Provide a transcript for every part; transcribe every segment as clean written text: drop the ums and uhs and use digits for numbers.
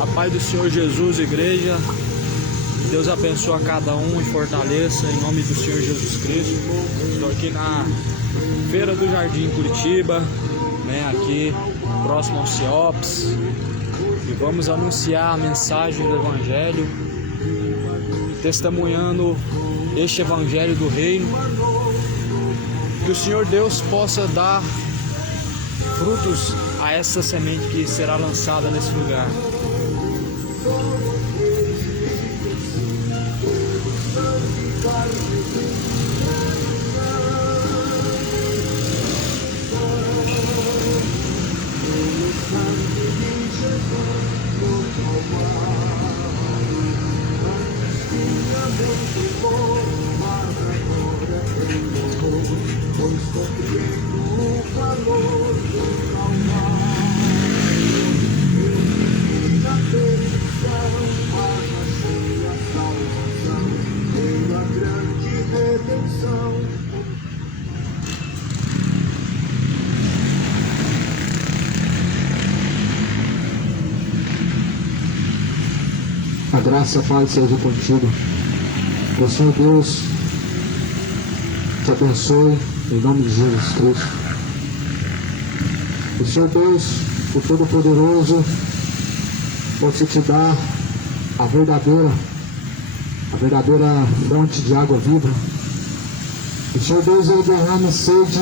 A paz do Senhor Jesus, igreja. Deus abençoe a cada um e fortaleça em nome do Senhor Jesus Cristo. Estou aqui na Feira do Jardim Curitiba, aqui próximo ao CIOPS, e vamos anunciar a mensagem do Evangelho, testemunhando este Evangelho do Reino. Que o Senhor Deus possa dar frutos a essa semente que será lançada nesse lugar. A graça e a paz seja contigo. Que o Senhor Deus te abençoe em nome de Jesus Cristo. O Senhor Deus, o Todo-Poderoso, possa te dar a verdadeira fonte de água viva. O Senhor Deus, ele derrame sede,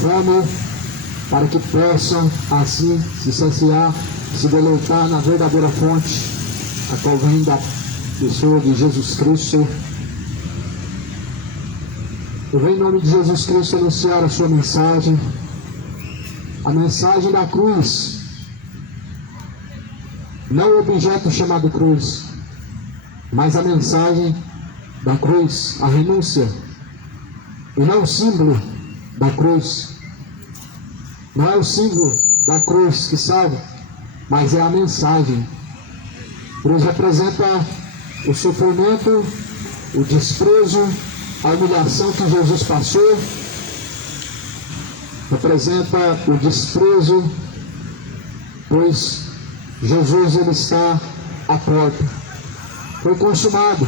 fome, para que possam assim se saciar, se deleitar na verdadeira fonte, a qual vem da pessoa de Jesus Cristo. Eu venho em nome de Jesus Cristo anunciar a sua mensagem, a mensagem da cruz, não o objeto chamado cruz, mas a mensagem da cruz, a renúncia, e não o símbolo da cruz. Não é o símbolo da cruz que salva, mas é a mensagem. A cruz representa o sofrimento, o desprezo, a humilhação que Jesus passou. Representa o desprezo, pois Jesus ele está à porta. Foi consumado.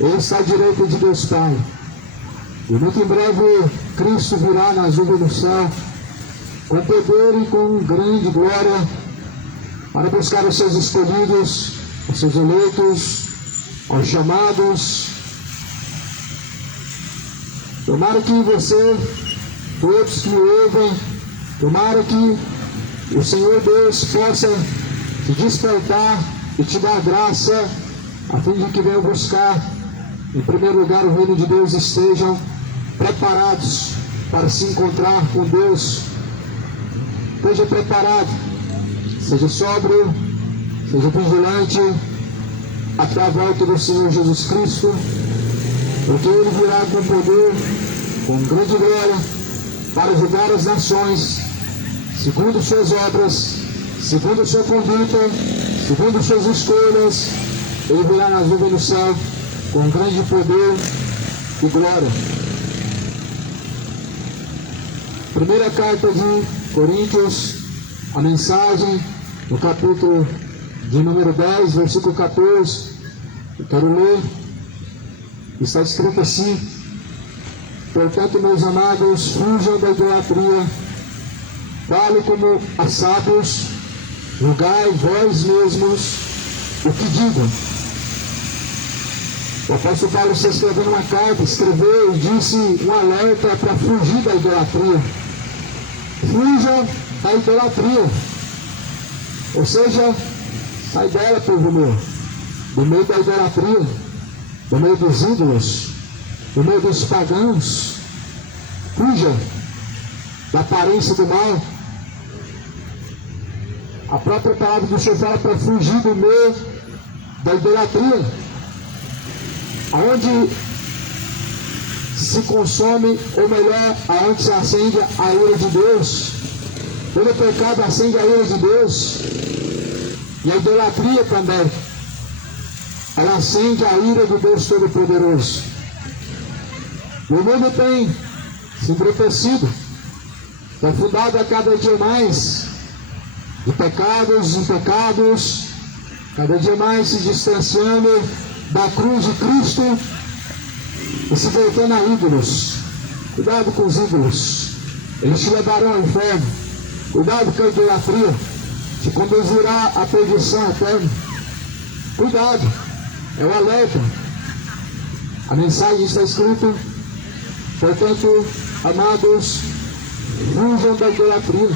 Ele está à direita de Deus Pai. E muito em breve Cristo virá nas nuvens do céu, com poder e com grande glória, para buscar os seus escolhidos, os seus eleitos, os chamados. Tomara que você, todos que me ouvem, tomara que o Senhor Deus possa te despertar e te dar graça, a fim de que venham buscar, em primeiro lugar, o reino de Deus, estejam preparados para se encontrar com Deus. Esteja preparado, seja sóbrio, seja vigilante, até a volta do Senhor Jesus Cristo, porque Ele virá com poder, com grande glória, para julgar as nações, segundo suas obras, segundo sua conduta, segundo suas escolhas. Ele virá nas nuvens do céu, com grande poder e glória. Primeira carta de Coríntios, a mensagem, no capítulo de número 10, versículo 14, eu quero ler. Está escrito assim: portanto, meus amados, fujam da idolatria, fale como a sábios, julgai vós mesmos o que digam. O apóstolo Paulo está escrevendo uma carta, escreveu e disse um alerta para fugir da idolatria. Fujam da idolatria, ou seja, sai dela, povo meu, do meio da idolatria, do meio dos ídolos, do meio dos pagãos. Fuja da aparência do mal. A própria palavra do Senhor fala para fugir do meio da idolatria, aonde se consome, ou melhor, aonde se acende a ira de Deus. Todo pecado acende a ira de Deus, e a idolatria também, ela acende a ira do Deus Todo-Poderoso. O mundo tem se embrutecido, afundado a cada dia mais de pecados em pecados, cada dia mais se distanciando da cruz de Cristo e se voltando a ídolos. Cuidado com os ídolos, eles te levarão ao inferno. Cuidado com a idolatria, te conduzirá à perdição eterna. Cuidado, é o alerta. A mensagem está escrita: portanto, amados, fujam da idolatria.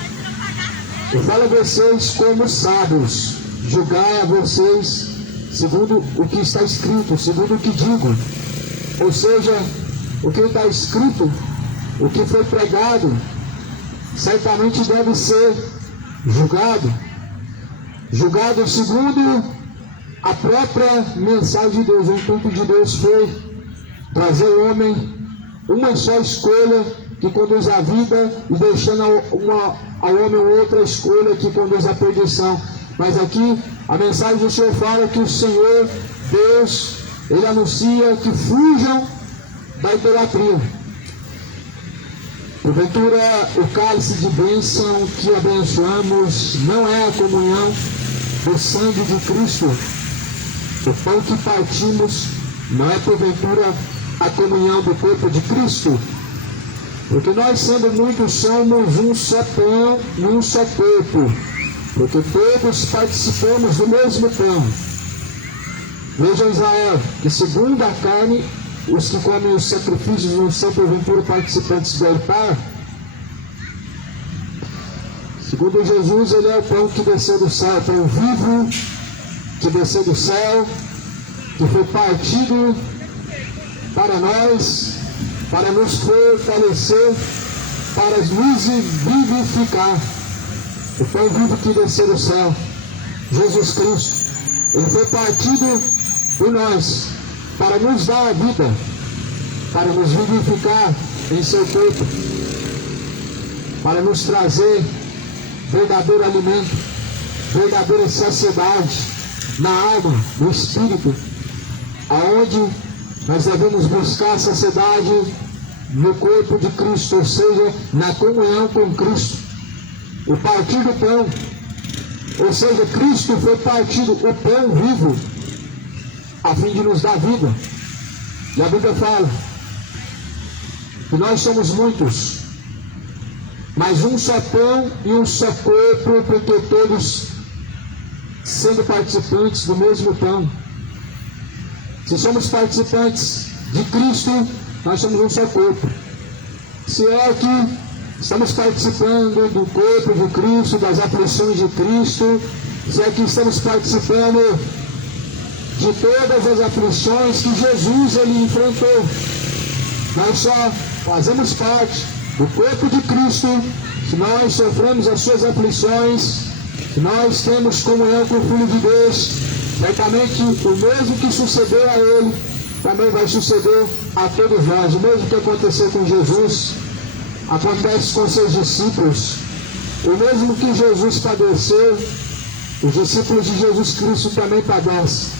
Eu falo a vocês como sábios, julgai a vocês segundo o que está escrito, segundo o que digo. Ou seja, o que está escrito, o que foi pregado, certamente deve ser julgado. Julgado segundo a própria mensagem de Deus. O intuito de Deus foi trazer ao homem uma só escolha que conduz à vida e deixando ao homem outra escolha que conduz à perdição. Mas aqui a mensagem do Senhor fala que o Senhor Deus, Ele anuncia que fujam da idolatria. Porventura, o cálice de bênção que abençoamos não é a comunhão do sangue de Cristo. O pão que partimos não é porventura a comunhão do corpo de Cristo. Porque nós, sendo muitos, somos um só pão e um só corpo. Porque todos participamos do mesmo pão. Veja Israel, que segundo a carne, os que comem os sacrifícios não são porventura participantes do altar. Segundo Jesus, Ele é o pão que desceu do céu, o pão vivo que desceu do céu, que foi partido para nós, para nos fortalecer, para nos vivificar. O pão vivo que desceu do céu, Jesus Cristo, Ele foi partido por nós, para nos dar a vida, para nos vivificar em seu corpo, para nos trazer verdadeiro alimento, verdadeira saciedade na alma, no espírito, aonde nós devemos buscar a saciedade no corpo de Cristo, ou seja, na comunhão com Cristo, o partir do pão, ou seja, Cristo foi partido, o pão vivo, a fim de nos dar vida. E a Bíblia fala que nós somos muitos, mas um só pão e um só corpo, porque todos sendo participantes do mesmo pão. Se somos participantes de Cristo, nós somos um só corpo. Se é que estamos participando do corpo de Cristo, das aflições de Cristo, se é que estamos participando de todas as aflições que Jesus Ele enfrentou, nós só fazemos parte do corpo de Cristo se nós sofremos as suas aflições, se nós temos comunhão com o Filho de Deus. Certamente o mesmo que sucedeu a Ele também vai suceder a todos nós. O mesmo que aconteceu com Jesus acontece com seus discípulos. O mesmo que Jesus padeceu, os discípulos de Jesus Cristo também padecem.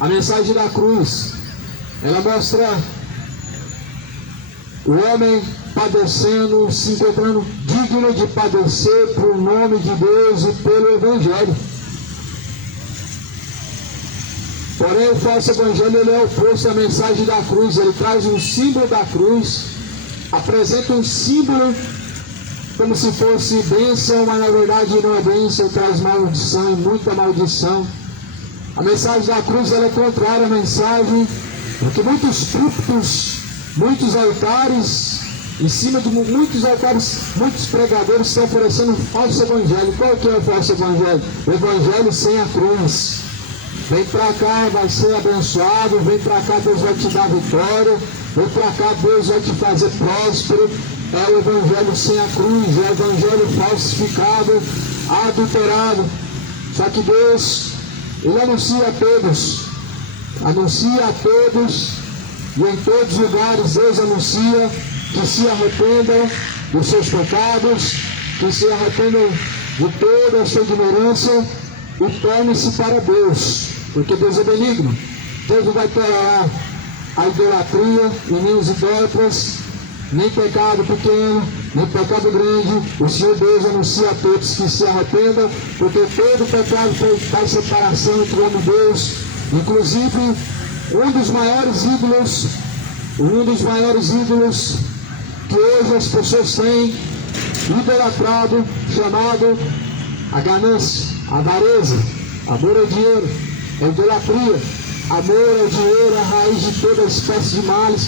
A mensagem da cruz, ela mostra o homem padecendo, se encontrando digno de padecer por nome de Deus e pelo Evangelho. Porém, o falso Evangelho ele é oposto à mensagem da cruz. Ele traz um símbolo da cruz, apresenta um símbolo como se fosse bênção, mas na verdade não é bênção, traz maldição e muita maldição. A mensagem da cruz ela é contrária à mensagem, porque muitos púlpitos, muitos altares, em cima de muitos altares, muitos pregadores estão oferecendo um falso evangelho. Qual que é o falso evangelho? O evangelho sem a cruz. Vem pra cá, vai ser abençoado, vem pra cá, Deus vai te dar vitória, vem pra cá, Deus vai te fazer próspero. É o evangelho sem a cruz, é o evangelho falsificado, adulterado. Só que Deus, Ele anuncia a todos, e em todos os lugares Deus anuncia que se arrependam dos seus pecados, que se arrependam de toda a sua ignorância e tornem-se para Deus, porque Deus é benigno. Deus não vai tolerar a idolatria e nem os idólatras, nem pecado pequeno, nem pecado grande. O Senhor Deus anuncia a todos que se arrependam, porque todo pecado faz separação entre o homem e Deus. Inclusive, um dos maiores ídolos que hoje as pessoas têm idolatrado, chamado a ganância, a avareza, amor ao dinheiro, a idolatria. Amor ao dinheiro é a raiz de toda espécie de males.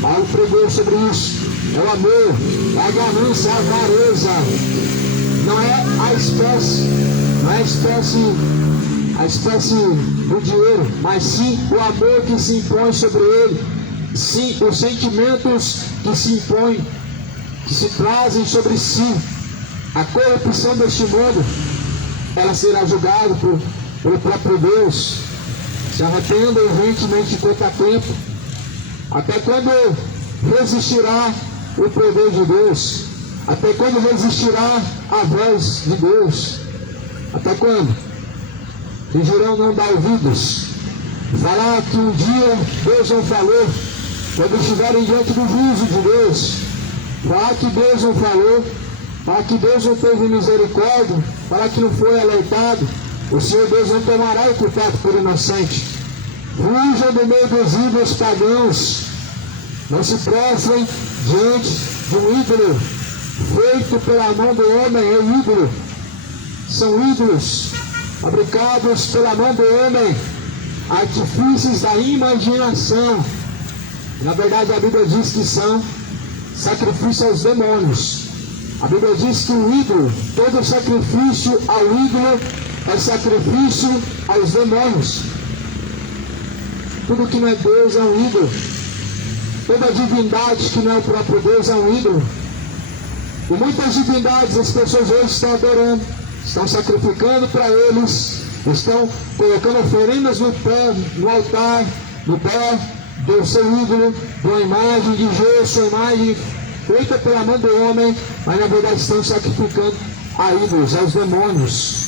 Paulo pregou sobre isso. É o amor, é a ganância, é a avareza. Não é a espécie do dinheiro, mas sim o amor que se impõe sobre ele. Sim, os sentimentos que se impõem, que se trazem sobre si. A corrupção deste mundo, ela será julgada pelo próprio Deus. Se arrependa urgentemente enquanto há tempo. Até quando resistirá o poder de Deus? Até quando resistirá a voz de Deus? Até quando? Fingirão não dar ouvidos. Falar que um dia Deus não falou, quando estiverem diante do juízo de Deus. Falar que Deus não falou, falar que Deus não teve misericórdia, falar que não foi alertado. O Senhor Deus não tomará o culpado por inocente. Fujam do meio dos ídolos pagãos. Não se prostrem diante de um ídolo feito pela mão do homem. É ídolo. São ídolos fabricados pela mão do homem, artifícios da imaginação. Na verdade, a Bíblia diz que são sacrifício aos demônios. A Bíblia diz que o ídolo, todo sacrifício ao ídolo é sacrifício aos demônios. Tudo que não é Deus é um ídolo. Toda divindade que não é o próprio Deus é um ídolo. E muitas divindades as pessoas hoje estão adorando, estão sacrificando para eles, estão colocando oferendas no altar, no pé do seu ídolo, de uma imagem de gesso, uma imagem feita pela mão do homem, mas na verdade estão sacrificando a ídolos, aos demônios.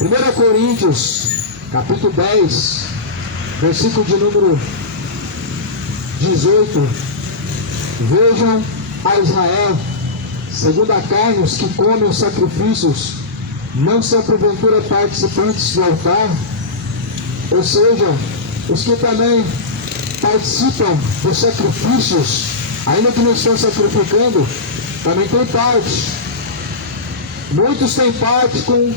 1 Coríntios, capítulo 10, versículo de número 18. Vejam a Israel, segundo a carne, os que comem os sacrifícios não são porventura participantes do altar? Ou seja, os que também participam dos sacrifícios, ainda que não estão sacrificando, também têm parte. Muitos têm parte com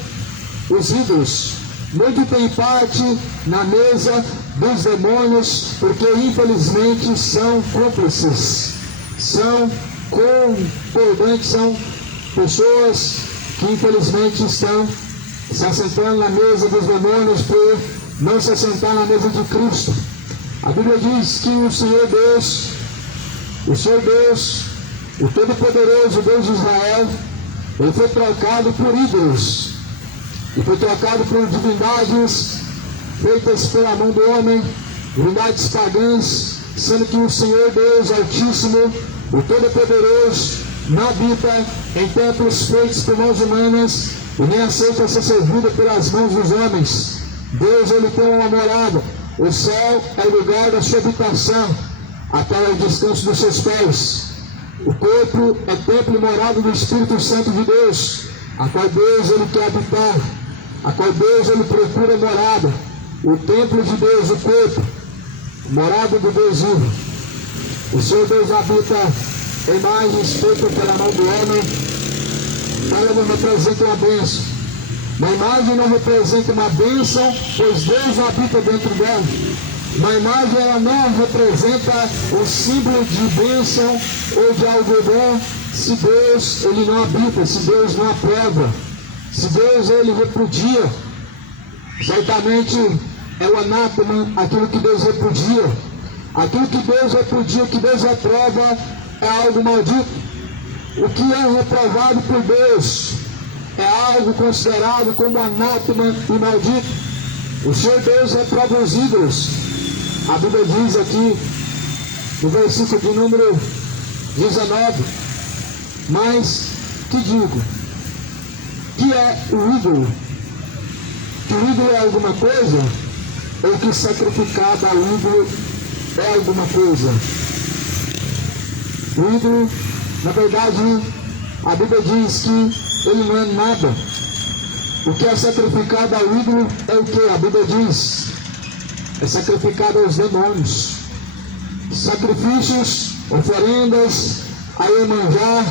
os ídolos, muitos têm parte na mesa dos demônios, porque infelizmente são cúmplices, são concordantes, são pessoas que infelizmente estão se assentando na mesa dos demônios por não se assentar na mesa de Cristo. A Bíblia diz que o Senhor Deus, o Todo-Poderoso, Deus de Israel, ele foi trocado por ídolos, e foi trocado por divindades feitas pela mão do homem, divindades pagãs, sendo que o Senhor Deus Altíssimo, o Todo-Poderoso, não habita em templos feitos por mãos humanas e nem aceita ser servido pelas mãos dos homens. Deus, ele tem uma morada. O céu é o lugar da sua habitação, a terra é o descanso dos seus pés. O corpo é templo e morada do Espírito Santo de Deus, a qual Deus ele quer habitar, a qual Deus ele procura morada. O templo de Deus, o corpo, morada do Deus vivo. O Senhor Deus habita imagens feitas pela mão do homem. Ela não representa uma bênção. Uma imagem não representa uma bênção, pois Deus habita dentro dela. Uma imagem ela não representa um símbolo de bênção ou de algo bom, se Deus ele não habita, se Deus não aprova, se Deus ele repudia. Certamente é o anátema aquilo que Deus repudia. Aquilo que Deus repudia, que Deus aprova, é algo maldito. O que é reprovado por Deus é algo considerado como anátema e maldito. O Senhor Deus reprova os ídolos. A Bíblia diz aqui, no versículo de número 19, mas que digo? Que é o ídolo? Que o ídolo é alguma coisa? Ou que sacrificado ao ídolo é alguma coisa? O ídolo, na verdade, a Bíblia diz que ele não é nada. O que é sacrificado ao ídolo é o que? A Bíblia diz: é sacrificado aos demônios. Sacrifícios, oferendas a Iemanjá,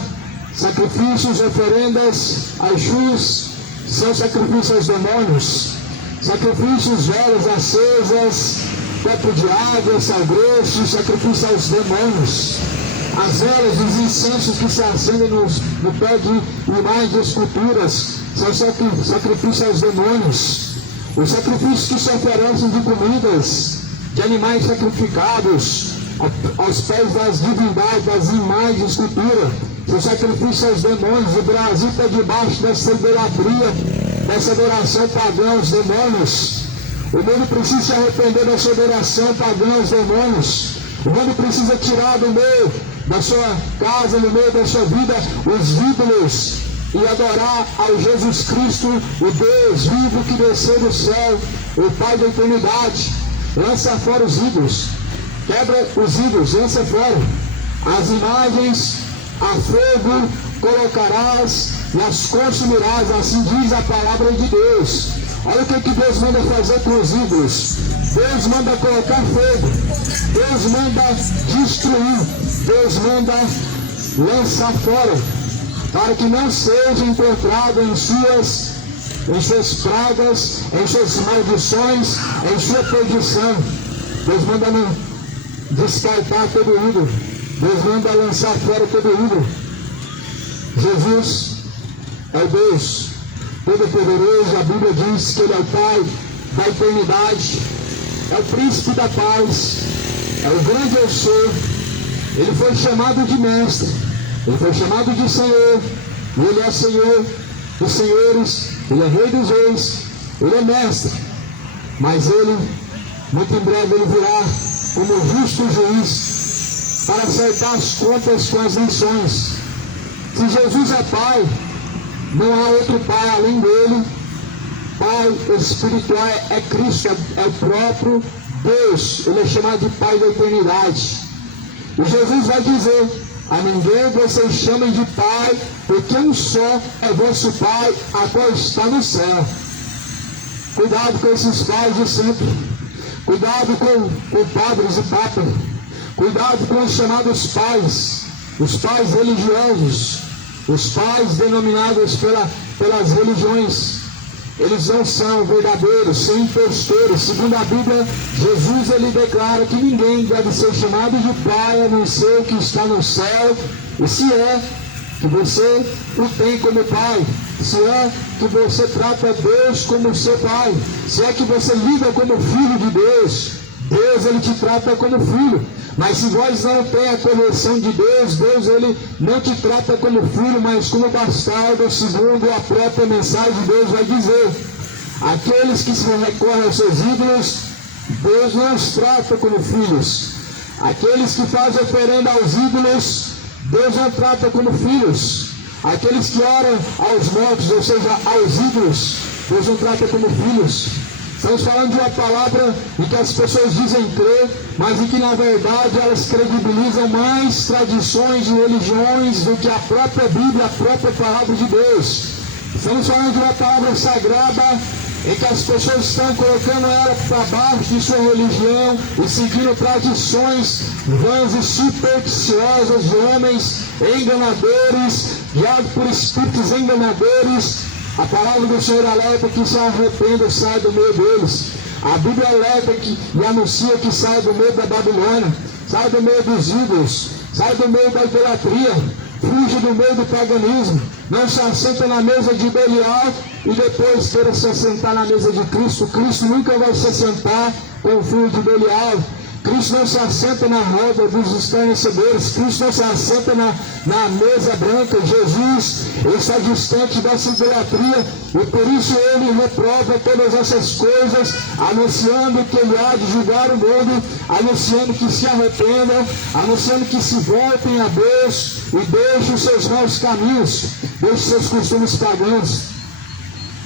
sacrifícios, oferendas a Exus, são sacrifícios aos demônios. Sacrifícios, velas acesas, copo de água, sal grosso, sacrifício aos demônios. As velas, os incensos que se acendem no pé de imagens de esculturas, são sacrifícios aos demônios. Os sacrifícios que se oferecem de comidas, de animais sacrificados aos pés das divindades, das imagens de escultura, são sacrifícios aos demônios. O Brasil está debaixo dessa idolatria, dessa adoração pagã aos demônios. O mundo precisa se arrepender dessa adoração pagã aos demônios. O mundo precisa tirar do meio da sua casa, no meio da sua vida, os ídolos e adorar ao Jesus Cristo, o Deus vivo que desceu do céu, o Pai da eternidade. Lança fora os ídolos, quebra os ídolos, lança fora. As imagens a fogo colocarás e as consumirás, assim diz a palavra de Deus. Olha o que Deus manda fazer com os ídolos. Deus manda colocar fogo, Deus manda destruir, Deus manda lançar fora, para que não seja encontrado em suas pragas, em suas maldições, em sua perdição. Deus manda descartar todo ídolo, Deus manda lançar fora todo ídolo. Jesus é o Deus Todo-Poderoso. A Bíblia diz que Ele é o Pai da eternidade, é o Príncipe da paz, é o grande eu sou. Ele foi chamado de Mestre, Ele foi chamado de Senhor, Ele é Senhor dos senhores, Ele é Rei dos reis, Ele é Mestre. Mas Ele, muito em breve, Ele virá como justo juiz para acertar as contas com as nações. Se Jesus é Pai, não há outro Pai além dele. Pai espiritual é Cristo, é o próprio Deus. Ele é chamado de Pai da eternidade. E Jesus vai dizer: a ninguém vocês chamem de Pai, porque um só é vosso Pai, a qual está no céu. Cuidado com esses pais de sempre. Cuidado com padres e papas. Cuidado com os chamados pais, os pais religiosos, os pais denominados pelas religiões. Eles não são verdadeiros, são impostores. Segundo a Bíblia, Jesus ele declara que ninguém deve ser chamado de pai a não ser o que está no céu. E se é que você o tem como pai, se é que você trata Deus como seu pai, se é que você lida como filho de Deus, Deus ele te trata como filho. Mas se vós não tem a conversão de Deus, Deus ele não te trata como filho, mas como bastardo, segundo a própria mensagem de Deus vai dizer. Aqueles que se recorrem aos seus ídolos, Deus não os trata como filhos. Aqueles que fazem oferenda aos ídolos, Deus não trata como filhos. Aqueles que oram aos mortos, ou seja, aos ídolos, Deus não trata como filhos. Estamos falando de uma palavra em que as pessoas dizem crer, mas em que na verdade elas credibilizam mais tradições e religiões do que a própria Bíblia, a própria palavra de Deus. Estamos falando de uma palavra sagrada em que as pessoas estão colocando ela para baixo de sua religião e seguindo tradições vãs e supersticiosas de homens enganadores, guiados por espíritos enganadores. A palavra do Senhor alerta que se arrependa e sai do meio deles. A Bíblia alerta e anuncia que sai do meio da Babilônia, sai do meio dos ídolos, sai do meio da idolatria, fuge do meio do paganismo, não se assenta na mesa de Belial e depois queira se assentar na mesa de Cristo. Cristo nunca vai se assentar com o filho de Belial. Cristo não se assenta na roda dos escarnecedores. Cristo não se assenta na mesa branca. Jesus está distante dessa idolatria e por isso ele reprova todas essas coisas, anunciando que ele há de julgar o mundo, anunciando que se arrependam, anunciando que se voltem a Deus e deixem os seus maus caminhos, deixem os seus costumes pagãos.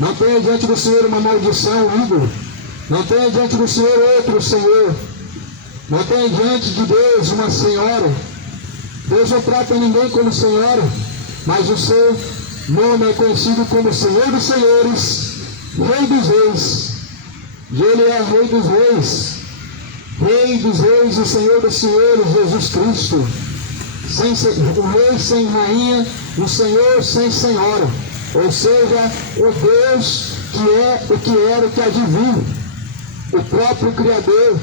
Não tenha diante do Senhor uma maldição, um ídolo. Não tenha diante do Senhor outro Senhor. Não tenha diante de Deus uma senhora. Deus não trata ninguém como senhora, mas o seu nome é conhecido como Senhor dos Senhores, Rei dos Reis. E Ele é Rei dos Reis, Rei dos Reis e Senhor dos Senhores, Jesus Cristo. O Rei sem rainha, o Senhor sem senhora. Ou seja, o Deus que é, o que era, o que há de vir. O próprio Criador,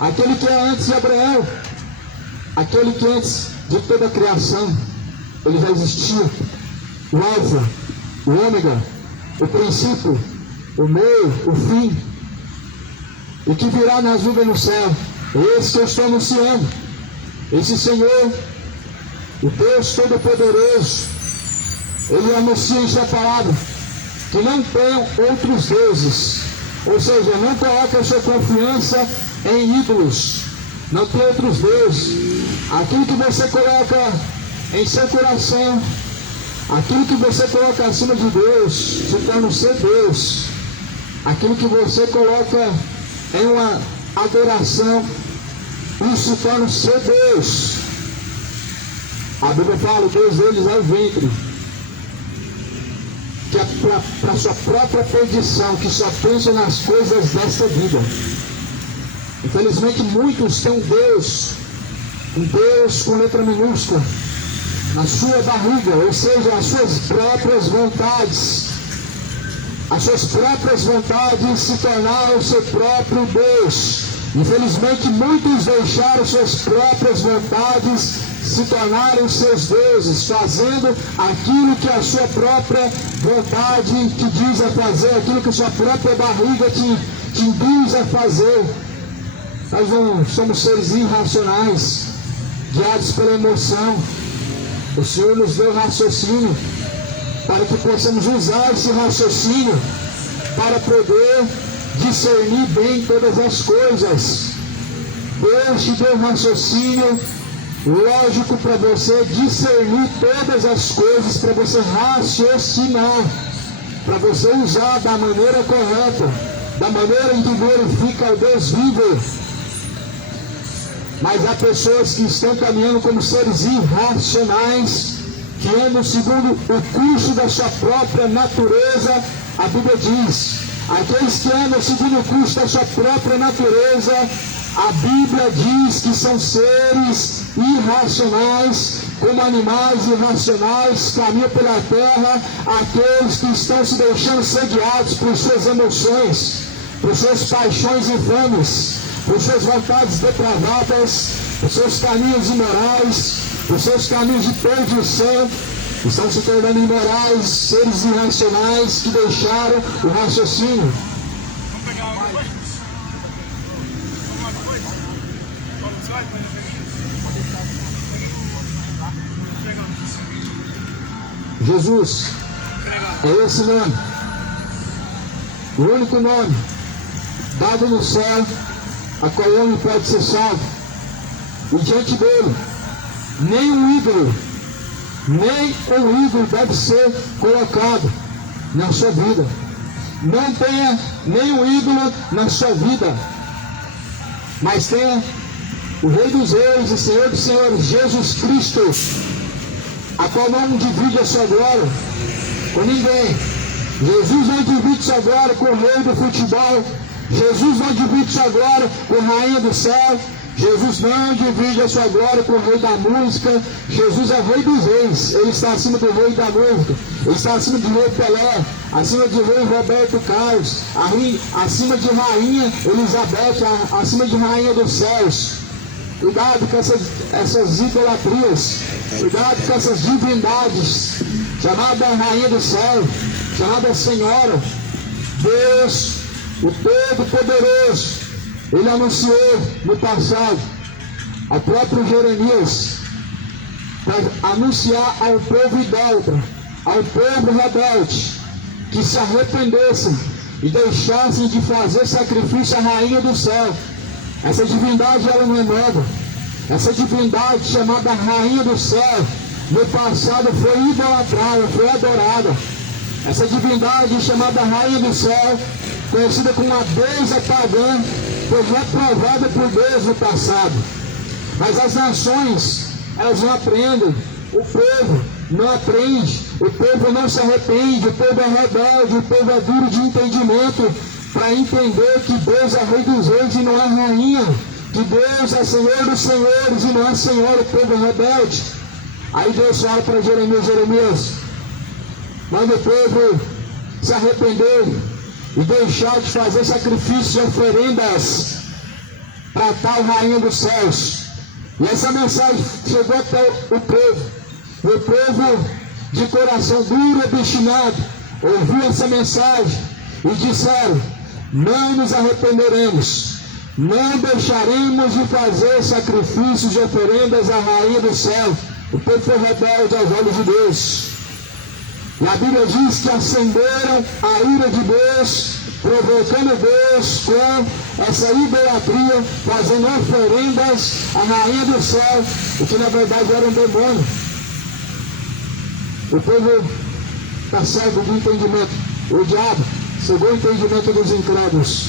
aquele que é antes de Abraão, aquele que antes de toda a criação, Ele já existia. O Alfa, o Ômega, o princípio, o meio, o fim. O que virá nas nuvens no céu, é esse que eu estou anunciando. Esse Senhor, o Deus Todo-Poderoso, Ele anuncia em sua palavra que não tenham outros deuses. Ou seja, não coloque a sua confiança em ídolos. Não tem outros deuses. Aquilo que você coloca em seu coração, aquilo que você coloca acima de Deus, se torna o seu Deus. Aquilo que você coloca em uma adoração, isso se torna o seu Deus. A Bíblia fala, o Deus deles é o ventre, que é para sua própria perdição, que só pensa nas coisas dessa vida. Infelizmente muitos têm um Deus com letra minúscula, na sua barriga, ou seja, as suas próprias vontades. As suas próprias vontades se tornaram o seu próprio Deus. Infelizmente muitos deixaram suas próprias vontades se tornaram seus deuses, fazendo aquilo que a sua própria vontade te diz a fazer, aquilo que a sua própria barriga te induz a fazer. Nós não somos seres irracionais, guiados pela emoção. O Senhor nos deu raciocínio para que possamos usar esse raciocínio para poder discernir bem todas as coisas. Deus te deu raciocínio lógico para você discernir todas as coisas, para você raciocinar, para você usar da maneira correta, da maneira em que glorifica o Deus vivo. Mas há pessoas que estão caminhando como seres irracionais, que andam segundo o curso da sua própria natureza. A Bíblia diz, aqueles que andam segundo o curso da sua própria natureza, a Bíblia diz que são seres irracionais, como animais irracionais, caminham pela terra, aqueles que estão se deixando ser guiados por suas emoções, por suas paixões infames, por suas vontades depravadas, por seus caminhos imorais, por seus caminhos de perdição. Estão se tornando imorais, seres irracionais que deixaram o raciocínio. Jesus é esse nome, o único nome dado no céu, a qual o homem pode ser salvo. E diante dele, nem um ídolo deve ser colocado na sua vida. Não tenha nenhum ídolo na sua vida, mas tenha o Rei dos Reis e Senhor dos Senhores, Jesus Cristo, a qual não divide a sua glória com ninguém. Jesus não divide sua glória com o rei do futebol. Jesus não divide sua glória com a rainha do céu. Jesus não divide a sua glória com o rei da música. Jesus é o Rei dos Reis. Ele está acima do rei da música. Ele está acima de rei Pelé, acima de rei Roberto Carlos, acima de rainha Elizabeth, acima de rainha dos céus. Cuidado com essas idolatrias. Cuidado com essas divindades. Chamada Rainha do Céu, chamada Senhora. Deus, o Todo-Poderoso, Ele anunciou no passado ao próprio Jeremias para anunciar ao povo idólatra, ao povo rebelde, que se arrependessem e deixassem de fazer sacrifício à Rainha do Céu. Essa divindade ela não é nova. Essa divindade chamada Rainha do Céu, no passado foi idolatrada, foi adorada. Essa divindade chamada Rainha do Céu, conhecida como uma deusa pagã, foi reprovada por Deus no passado. Mas as nações elas não aprendem. O povo não aprende, o povo não se arrepende, o povo é rebelde, o povo é duro de entendimento para entender que Deus é Rei dos Reis e não é Rainha, que Deus é Senhor dos Senhores e não é Senhor, o povo é rebelde. Aí Deus fala para Jeremias, manda o povo se arrepender e deixar de fazer sacrifícios e oferendas para a tal Rainha dos Céus. E essa mensagem chegou até o povo. O povo de coração duro e obstinado ouviu essa mensagem e disseram: não nos arrependeremos, não deixaremos de fazer sacrifícios e oferendas à Rainha do Céu. O povo foi rebelde aos olhos de Deus. E a Bíblia diz que acenderam a ira de Deus, provocando Deus com essa idolatria, fazendo oferendas à Rainha do Céu, o que na verdade era um demônio. O povo está cego de entendimento. O diabo cegou o entendimento dos incrédulos.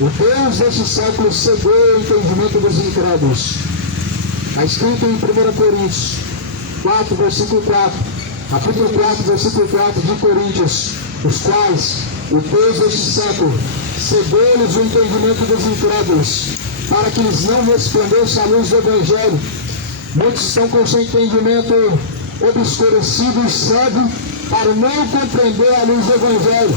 O Deus deste século cegou o entendimento dos incrédulos. Está escrito em 1 Coríntios 4, versículo 4. Capítulo 4, versículo 4 de Coríntios. Os quais o Deus deste século cegou-lhes o entendimento dos incrédulos, para que eles não resplandeçam a luz do Evangelho. Muitos estão com seu entendimento obscurecido e cego para não compreender a luz do Evangelho,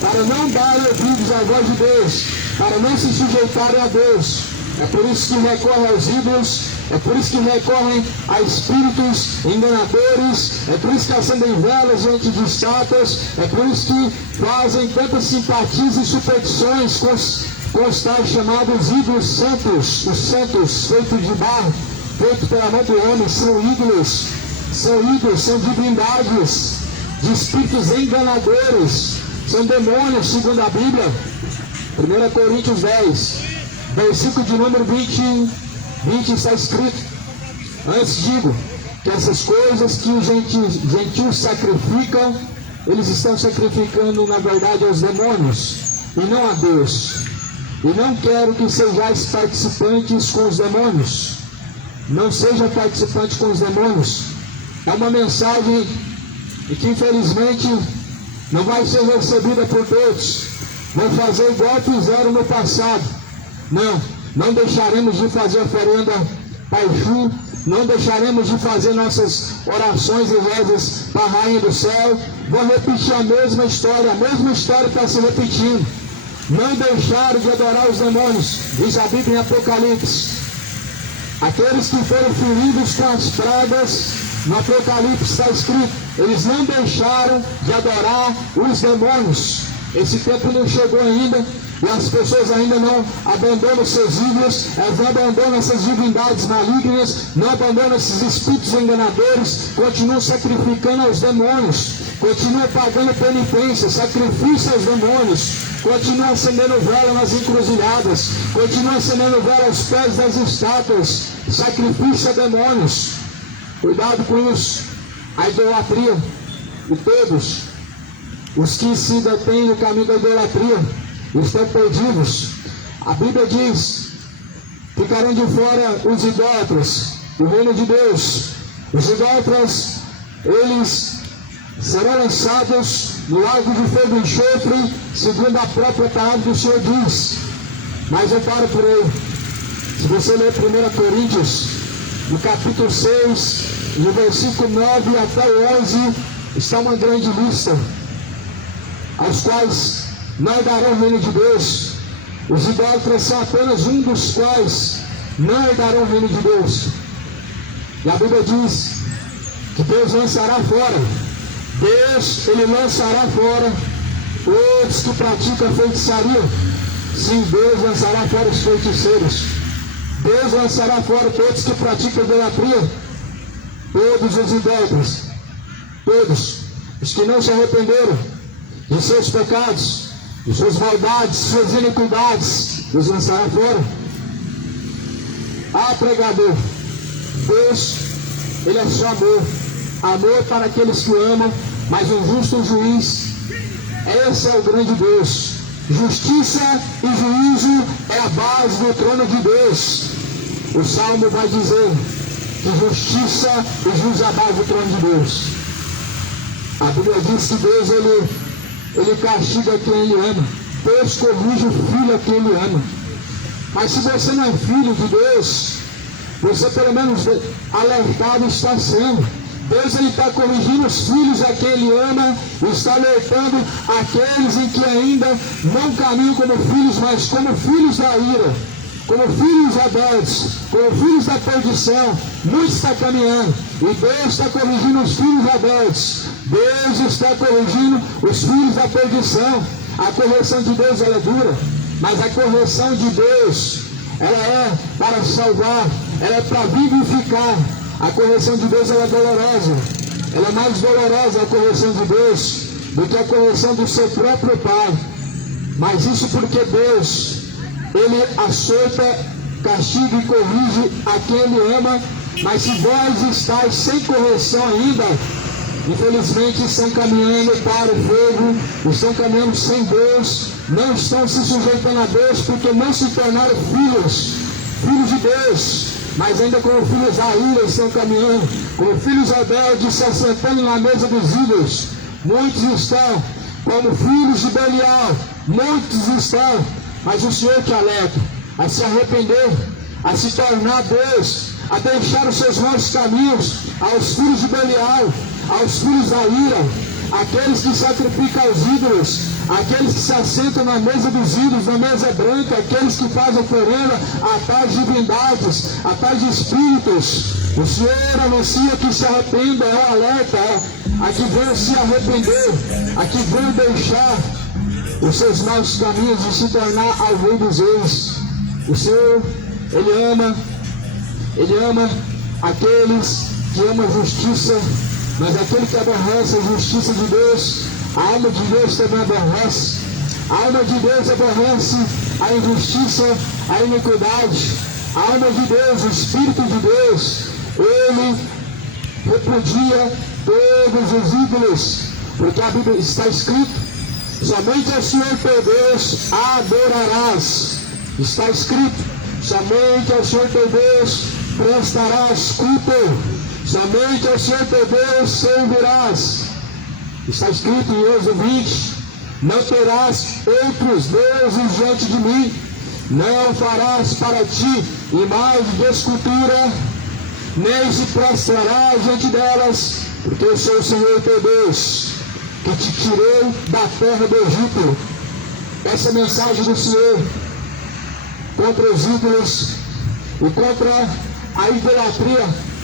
para não dar ouvidos à voz de Deus, para não se sujeitarem a Deus. É por isso que recorrem aos ídolos, é por isso que recorrem a espíritos enganadores, é por isso que acendem velas diante de estátuas, é por isso que fazem tantas simpatias e superstições com os tais chamados ídolos santos. Os santos feitos de barro, feitos pela mão do homem, são ídolos, são divindades, de espíritos enganadores, são demônios, segundo a Bíblia. 1 Coríntios 10, versículo de número 20 está escrito: antes digo que essas coisas que os gentios sacrificam, eles estão sacrificando na verdade aos demônios e não a Deus. E não quero que sejais participantes com os demônios. Não seja participante com os demônios. É uma mensagem que infelizmente não vai ser recebida por todos. Vão fazer igual fizeram no passado. Não deixaremos de fazer oferenda para Exu, não deixaremos de fazer nossas orações e rezas para a Rainha do Céu. Vão repetir a mesma história está se repetindo. Não deixaram de adorar os demônios, diz a Bíblia em Apocalipse. Aqueles que foram feridos com as pragas, no Apocalipse está escrito, eles não deixaram de adorar os demônios. Esse tempo não chegou ainda, e as pessoas ainda não abandonam seus ídolos, elas não abandonam essas divindades malignas, não abandonam esses espíritos enganadores, continuam sacrificando aos demônios, continuam pagando penitência, sacrifício aos demônios, continuam acendendo vela nas encruzilhadas, continuam acendendo vela aos pés das estátuas, sacrifício a demônios. Cuidado com isso, a idolatria, e todos os que se detêm no caminho da idolatria estão perdidos. A Bíblia diz: ficarão de fora os idólatras do reino de Deus. Os idólatras, eles serão lançados no lago de fogo e enxofre, segundo a própria palavra do Senhor diz. Mas eu paro por aí. Se você ler 1 Coríntios, no capítulo 6, no versículo 9 até o 11, está uma grande lista, aos quais não herdarão o reino de Deus. Os idólatras são apenas um dos quais não herdarão o reino de Deus. E a Bíblia diz que Deus lançará fora. Deus, Ele lançará fora todos que praticam feitiçaria. Sim, Deus lançará fora os feiticeiros. Deus lançará fora todos que praticam idolatria. Todos os idólatras. Todos os que não se arrependeram de seus pecados, de suas maldades, suas iniquidades, Deus lançará fora. Pregador, Deus, Ele é só amor. Amor para aqueles que amam, mas um justo juiz. Esse é o grande Deus. Justiça e juízo é a base do trono de Deus. O Salmo vai dizer: que justiça e juízo abaixo do trono de Deus. A Bíblia diz que Deus, ele castiga quem Ele ama. Deus corrige o filho a quem Ele ama. Mas se você não é filho de Deus, você pelo menos alertado está sendo. Deus, Ele está corrigindo os filhos a quem Ele ama, e está alertando aqueles em que ainda não caminham como filhos, mas como filhos da ira, como filhos rebeldes, como filhos da perdição. Muitos estão caminhando, e Deus está corrigindo os filhos rebeldes. Deus está corrigindo os filhos da perdição. A correção de Deus, ela é dura, mas a correção de Deus, ela é para salvar, ela é para vivificar. A correção de Deus, ela é dolorosa. Ela é mais dolorosa, a correção de Deus, do que a correção do seu próprio Pai. Mas isso porque Deus, Ele açoita, castiga e corrige a quem Ele ama. Mas se vós estáis sem correção ainda, infelizmente estão caminhando para o fogo, estão caminhando sem Deus, não estão se sujeitando a Deus, porque não se tornaram filhos de Deus, mas ainda como filhos da ira estão caminhando, como filhos rebeldes se assentando na mesa dos ídolos. Muitos estão como filhos de Belial, muitos estão, mas o Senhor te alerta a se arrepender, a se tornar Deus, a deixar os seus maus caminhos aos filhos de Belial, aos filhos da ira, aqueles que sacrificam aos ídolos, aqueles que se assentam na mesa dos ídolos, na mesa branca, aqueles que fazem oferenda a tais divindades, a tais espíritos. O Senhor anuncia que se arrependa, é um alerta, a que vão se arrepender, a que vão deixar os seus maus caminhos e se tornar ao Rei dos Reis. O Senhor, Ele ama aqueles que amam a justiça, mas aquele que aborrece a justiça de Deus, a alma de Deus também aborrece. A alma de Deus aborrece a injustiça, a iniquidade. A alma de Deus, o Espírito de Deus, ele repudia todos os ídolos, porque a Bíblia está escrito: somente ao Senhor teu Deus adorarás. Está escrito: somente ao Senhor teu Deus prestarás culto. Somente ao Senhor teu Deus servirás. Está escrito em Êxodo 20: não terás outros deuses diante de mim, não farás para ti imagem de escultura, nem se prostrarás diante delas, porque eu sou o Senhor teu Deus, que te tirei da terra do Egito. Essa é a mensagem do Senhor contra os ídolos e contra a idolatria.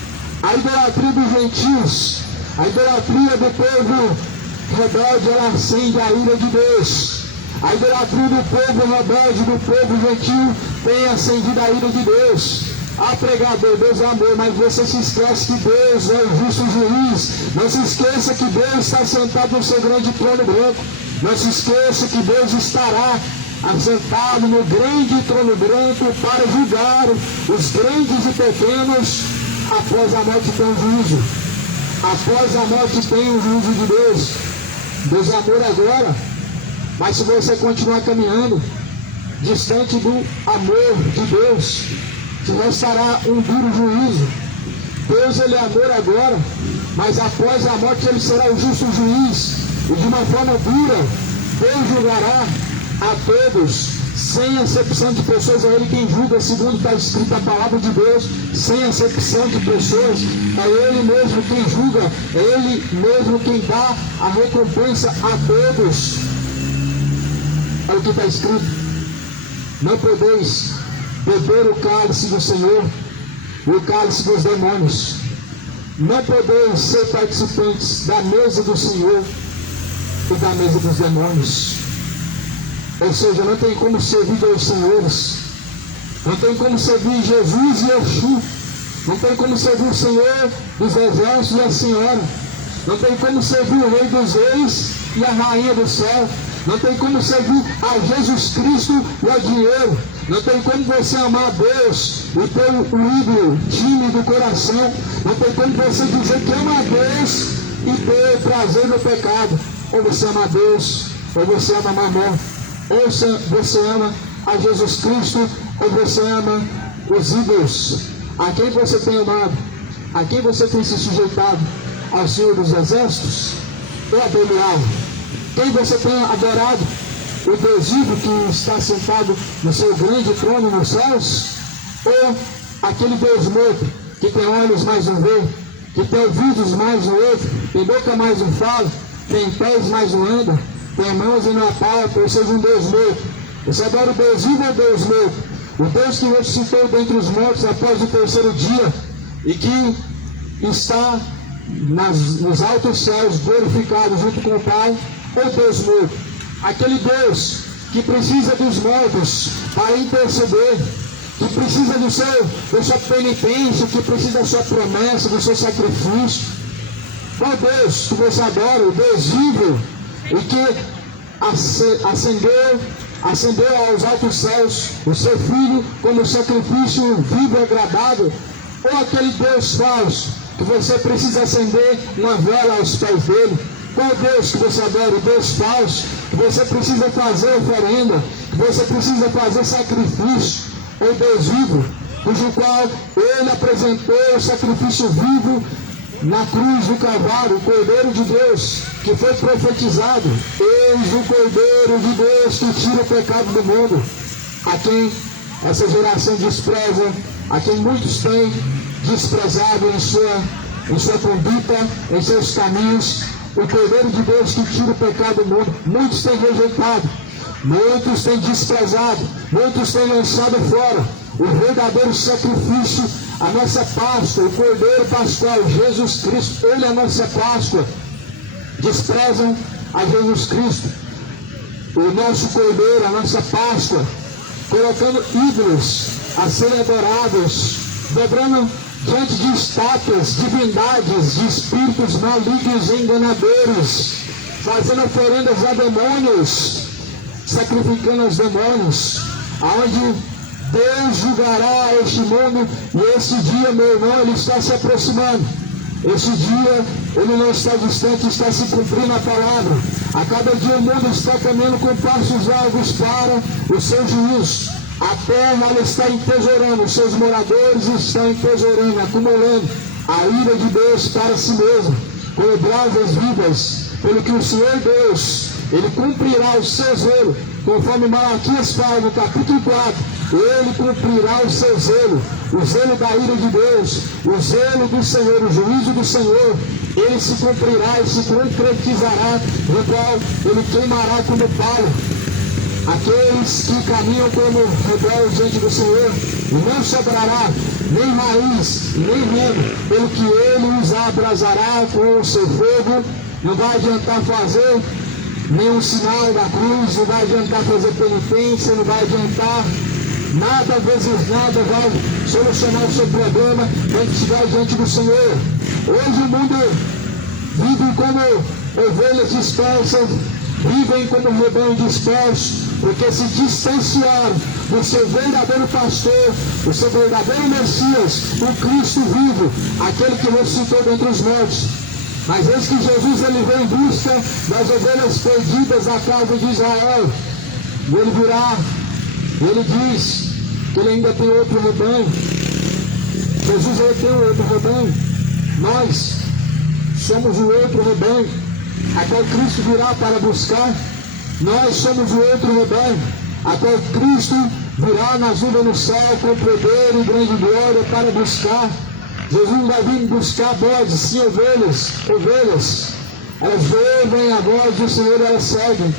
A idolatria dos gentios, a idolatria do povo rebelde, ela acende a ira de Deus. A idolatria do povo rebelde, do povo gentil, tem acendido a ira de Deus. Ah, pregador, Deus é amor, mas você se esquece que Deus é o justo juiz. Não se esqueça que Deus está sentado no seu grande trono branco. Não se esqueça que Deus estará assentado no grande trono branco para julgar os grandes e pequenos. Após a morte tem um juízo. Após a morte tem um juízo de Deus. Deus é amor agora, mas se você continuar caminhando distante do amor de Deus, te restará um duro juízo. Deus, ele é amor agora, mas após a morte ele será o justo juiz, e de uma forma dura Deus julgará a todos, sem acepção de pessoas. É Ele quem julga, segundo está escrito a palavra de Deus, sem acepção de pessoas. É Ele mesmo quem julga, é Ele mesmo quem dá a recompensa a todos. É o que está escrito: não podeis beber o cálice do Senhor e o cálice dos demônios. Não podeis ser participantes da mesa do Senhor e da mesa dos demônios. Ou seja, não tem como servir dois senhores. Não tem como servir Jesus e Exu. Não tem como servir o Senhor dos Exércitos e a Senhora. Não tem como servir o Rei dos Reis e a Rainha do Céu. Não tem como servir a Jesus Cristo e ao dinheiro. Não tem como você amar a Deus e ter o ídolo time do coração. Não tem como você dizer que ama a Deus e ter prazer no pecado. Ou você ama a Deus, ou você ama Mamon. Ou você ama a Jesus Cristo, ou você ama os ídolos. A quem você tem amado? A quem você tem se sujeitado? Ao Senhor dos Exércitos? Ou a Belial? Quem você tem adorado? O Deus vivo que está sentado no seu grande trono nos céus? Ou aquele Deus morto que tem olhos, mas não vê, que tem ouvidos, mas não ouve, tem boca, mas não fala, tem pés, mas não anda, tem mãos e não apalpa, ou seja, um Deus morto? Você adora o Deus vivo ou o Deus morto? O Deus que ressuscitou dentre os mortos após o terceiro dia e que está nos altos céus glorificado junto com o Pai, ou Deus morto? Aquele Deus que precisa dos mortos para interceder, que precisa da sua penitência, que precisa da sua promessa, do seu sacrifício. Qual Deus que você adora? O Deus vivo e que ascendeu aos altos céus o seu Filho como sacrifício vivo e agradável? Ou aquele Deus falso que você precisa acender uma vela aos pés dele? Qual Deus que você adora? O Deus falso, que você precisa fazer oferenda, que você precisa fazer sacrifício? Ou Deus vivo, cujo qual ele apresentou o sacrifício vivo na cruz do Calvário, o Cordeiro de Deus, que foi profetizado: eis o Cordeiro de Deus que tira o pecado do mundo. A quem essa geração despreza, a quem muitos têm desprezado em sua conduta, em seus caminhos, o Cordeiro de Deus que tira o pecado do mundo. Muitos têm rejeitado, muitos têm desprezado, muitos têm lançado fora o verdadeiro sacrifício, a nossa Páscoa, o Cordeiro Pascual, Jesus Cristo. Ele é a nossa Páscoa. Desprezam a Jesus Cristo, o nosso Cordeiro, a nossa Páscoa, colocando ídolos a serem adorados, dobrando diante de estátuas, divindades, de espíritos malignos e enganadores, fazendo oferendas a demônios, sacrificando aos demônios, aonde Deus julgará este mundo. E esse dia, meu irmão, ele está se aproximando. Esse dia, ele não está distante, está se cumprindo a palavra. A cada dia o mundo está caminhando com passos largos para o seu juízo. A terra, ela está entesourando, os seus moradores estão entesourando, acumulando a ira de Deus para si mesmo, com brasas vivas, pelo que o Senhor Deus, ele cumprirá o seu zelo, conforme Malaquias fala no capítulo 4, ele cumprirá o seu zelo, o zelo da ira de Deus, o zelo do Senhor, o juízo do Senhor, ele se cumprirá e se concretizará, no qual ele queimará como palha aqueles que caminham como rebeldes diante do Senhor, e não sobrará nem raiz, nem ramo, pelo que ele os abrasará com o seu fogo. Não vai adiantar fazer nenhum sinal da cruz, não vai adiantar fazer penitência, não vai adiantar nada, vezes nada vai solucionar o seu problema quando estiver diante do Senhor. Hoje o mundo vive como ovelhas dispersas, vivem como rebanho disperso, porque se distanciaram do seu verdadeiro pastor, do seu verdadeiro Messias, o Cristo vivo, aquele que ressuscitou dentre os mortos. Mas eis que Jesus, ele vem em busca das ovelhas perdidas da casa de Israel, e ele virá, e ele diz que ele ainda tem outro rebanho. Jesus, ele tem um outro rebanho. Nós somos o outro rebanho, a qual Cristo virá para buscar. Nós somos o outro rebanho, a qual Cristo virá nas nuvens no céu com poder e grande glória para buscar. Jesus vai vir buscar bodes, sim, ovelhas. Elas ouvem a voz do Senhor e elas seguem.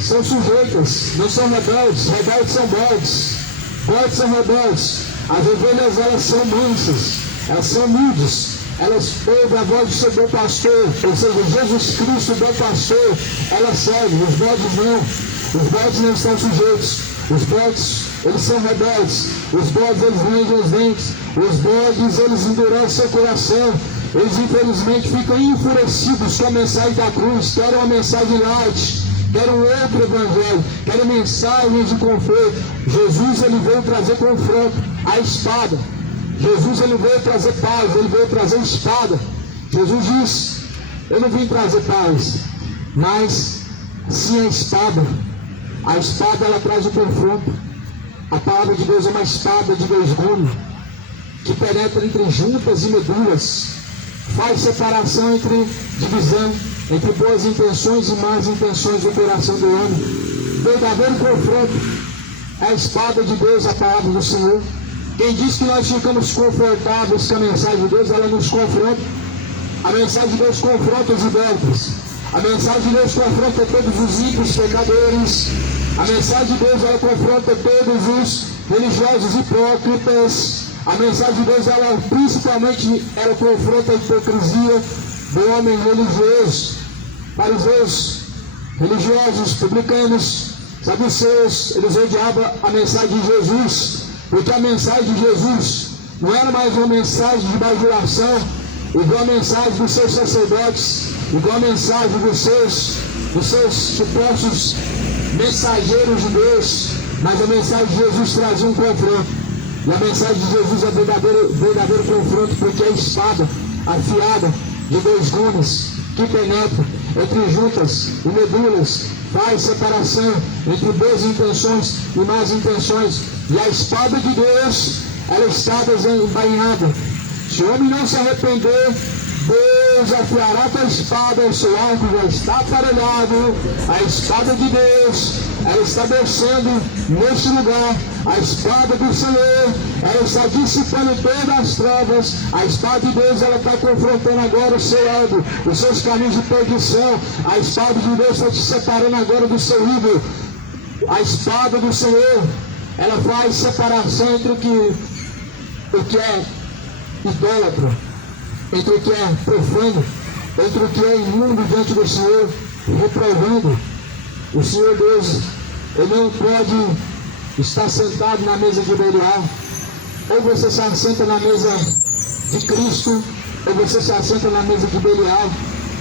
São sujeitas, não são rebeldes. Rebeldes são bodes. Bodes são rebeldes. As ovelhas, elas são mansas, elas são humildes. Elas ouvem a voz do seu bom pastor, ou seja, Jesus Cristo, bom pastor, elas seguem. Os bodes não. Os bodes não estão sujeitos. Os bodes, eles são rebeldes. Os bodes, eles rangem os dentes. Os bodes, eles endurecem seu coração. Eles, infelizmente, ficam enfurecidos com a mensagem da cruz. Querem uma mensagem light, querem um outro evangelho, querem mensagens de conforto. Jesus, ele veio trazer confronto, a espada. Jesus, ele veio trazer paz, ele veio trazer espada. Jesus diz: eu não vim trazer paz, mas sim a espada. A espada, ela traz o confronto. A palavra de Deus é uma espada de dois gumes. que penetra entre juntas e medulas, faz separação entre divisão, entre boas intenções e más intenções do coração do homem. Verdadeiro confronto é a espada de Deus, a palavra do Senhor. Quem diz que nós ficamos confortáveis com a mensagem de Deus, ela nos confronta. A mensagem de Deus confronta os idólatras. A mensagem de Deus confronta todos os ímpios pecadores. A mensagem de Deus, ela confronta todos os religiosos hipócritas. A mensagem de Deus, ela principalmente, ela confronta a hipocrisia do homem religioso. Fariseus, religiosos, publicanos, saduceus, eles odiavam a mensagem de Jesus, porque a mensagem de Jesus não era mais uma mensagem de bajulação, igual a mensagem dos seus sacerdotes, igual a mensagem dos seus supostos mensageiros de Deus, mas a mensagem de Jesus trazia um confronto. E a mensagem de Jesus é verdadeiro confronto, porque é a espada afiada de dois gumes que penetra entre juntas e medulas, faz separação entre boas intenções e más intenções. E a espada de Deus, ela está desembainhada. Se o homem não se arrepender, Deus afiará com a espada, o seu arco já está aparelhado. A espada de Deus, ela está descendo neste lugar. A espada do Senhor, ela está dissipando todas as trevas. A espada de Deus, ela está confrontando agora o seu ego, os seus caminhos de perdição. A espada de Deus está te separando agora do seu ídolo. A espada do Senhor, ela faz separação entre o que é idólatra, entre o que é profano, entre o que é imundo diante do Senhor, reprovando. O Senhor Deus, Ele não pode estar sentado na mesa de Belial. Ou você se assenta na mesa de Cristo, ou você se assenta na mesa de Belial.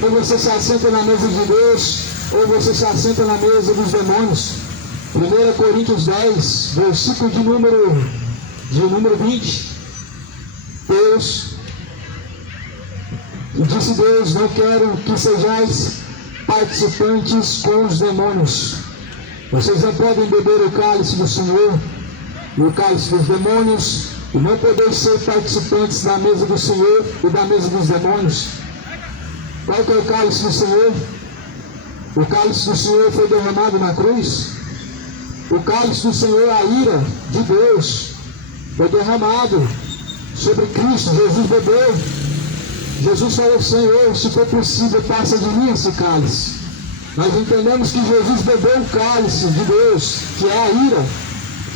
Ou você se assenta na mesa de Deus, ou você se assenta na mesa dos demônios. 1 Coríntios 10, versículo de número 20. Disse Deus: não quero que sejais participantes com os demônios. Vocês não podem beber o cálice do Senhor e o cálice dos demônios, e não podeis ser participantes da mesa do Senhor e da mesa dos demônios. Qual que é o cálice do Senhor? O cálice do Senhor foi derramado na cruz. O cálice do Senhor, a ira de Deus, foi derramado sobre Cristo. Jesus bebeu. Jesus falou: Senhor, se for possível, passa de mim esse cálice. Nós entendemos que Jesus bebeu o cálice de Deus, que é a ira.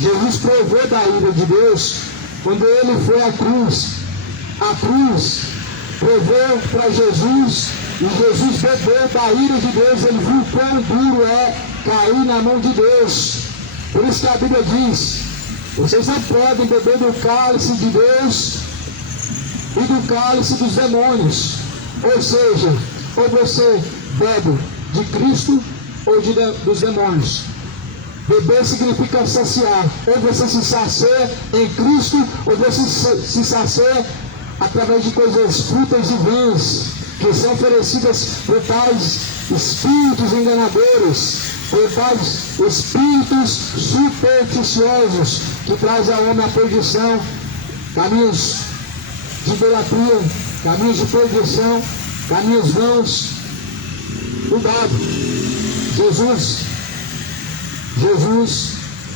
Jesus provou da ira de Deus quando ele foi à cruz. A cruz provou para Jesus, e Jesus bebeu da ira de Deus. Ele viu quão duro é cair na mão de Deus. Por isso que a Bíblia diz: vocês não podem beber do cálice de Deus e do cálice dos demônios. Ou seja, ou você bebe de Cristo ou dos demônios. Beber significa saciar. Ou você se sacia em Cristo, ou você se sacia através de coisas frutas e vãs que são oferecidas por tais espíritos enganadores, por tais espíritos supersticiosos que trazem ao homem a perdição, caminhos de idolatria, caminhos de perdição, caminhos vãos. Cuidado. Jesus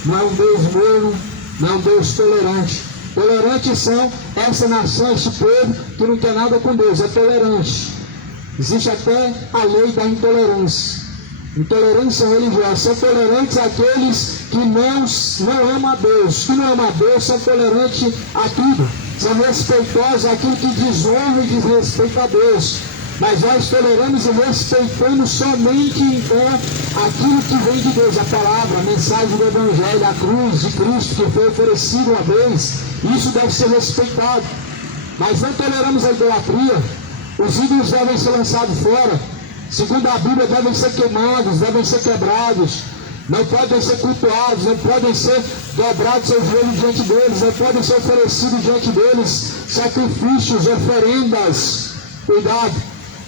não é um Deus morno, não é um Deus tolerante. Tolerantes são essa nação, esse povo que não tem nada com Deus, é tolerante. Existe até a lei da intolerância. Intolerância religiosa. São tolerantes aqueles que não amam a Deus. Que não amam a Deus são tolerantes a tudo. São respeitosos àquilo que desonra e desrespeita a Deus. Mas nós toleramos e respeitamos somente então aquilo que vem de Deus, a palavra, a mensagem do Evangelho, a cruz de Cristo que foi oferecido uma vez. Isso deve ser respeitado. Mas não toleramos a idolatria. Os ídolos devem ser lançados fora. Segundo a Bíblia, devem ser queimados, devem ser quebrados. Não podem ser cultuados, não podem ser dobrados seus joelhos diante deles, não podem ser oferecidos diante deles sacrifícios, oferendas. Cuidado,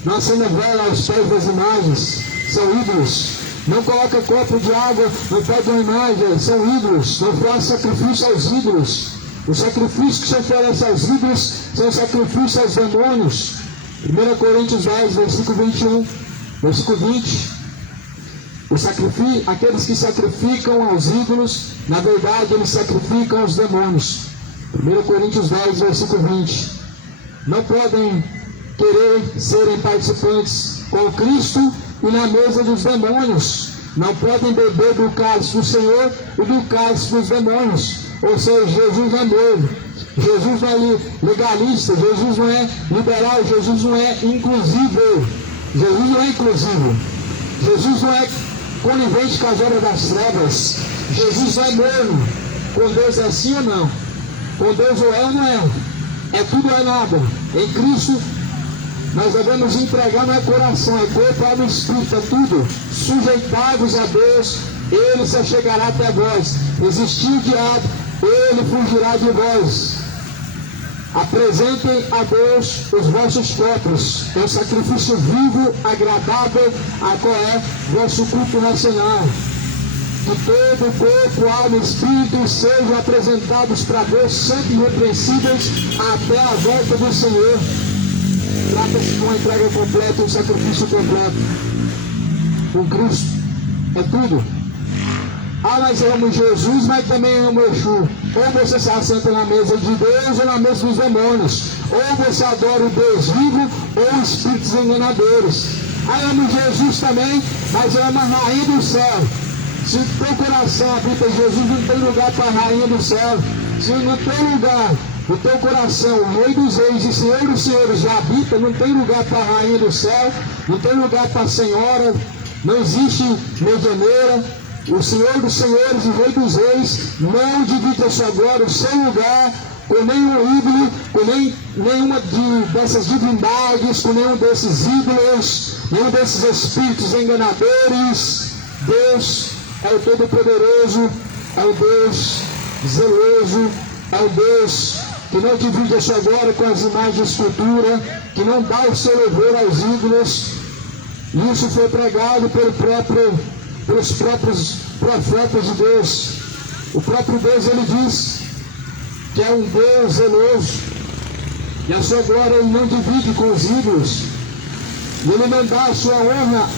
não acenda vela aos pés das imagens, são ídolos. Não coloca copo de água no pé de uma imagem, são ídolos. Não faça sacrifício aos ídolos. Os sacrifícios que se oferecem aos ídolos são sacrifícios aos demônios. 1 Coríntios 10, versículo 21, versículo 20. Aqueles que sacrificam aos ídolos, na verdade eles sacrificam aos demônios. 1 Coríntios 10, versículo 20. Não podem querer serem participantes com Cristo e na mesa dos demônios. Não podem beber do cálice do Senhor e do cálice dos demônios. Ou seja, Jesus é novo. Jesus não é legalista, Jesus não é liberal, Jesus não é inclusivo. Jesus não é inclusivo. Jesus não é conivente com as obras das trevas. Jesus não é morno. Com Deus é sim ou não? Com Deus ou não é? É tudo ou é nada. Em Cristo nós devemos entregar no coração, é corpo, alma e espírito, é tudo. Sujeitai-vos a Deus, Ele se chegará até vós. Resistir o diabo, Ele fugirá de vós. Apresentem a Deus os vossos corpos, é um sacrifício vivo, agradável, a qual é vosso culto nacional. Que todo o corpo, alma e espírito sejam apresentados para Deus, santos e irrepreensíveis, até a volta do Senhor. Trata-se de uma entrega completa, um sacrifício completo. Com Cristo é tudo. Mas eu amo Jesus, mas também amo Exu. Ou você se assenta na mesa de Deus ou na mesa dos demônios. Ou você adora o Deus vivo ou espíritos enganadores. Eu amo Jesus também, mas eu amo a rainha do céu. Se o teu coração habita Jesus, não tem lugar para a rainha do céu. Se no teu lugar, no teu coração, o Rei dos Reis e Senhor dos Senhores já habita, não tem lugar para a rainha do céu, não tem lugar para a senhora, não existe medianeira. O Senhor dos Senhores e o Rei dos Reis não divide a sua glória, o seu lugar, com nenhum ídolo, com nenhuma dessas divindades, com nenhum desses ídolos, nenhum desses espíritos enganadores. Deus é o Todo-Poderoso, é o Deus zeloso, é o Deus que não divide a sua glória com as imagens de escultura, que não dá o seu louvor aos ídolos. Isso foi pregado pelos próprios profetas de Deus. O próprio Deus, ele diz que é um Deus zeloso, e a sua glória ele não divide com os ídolos. Ele não dá a sua honra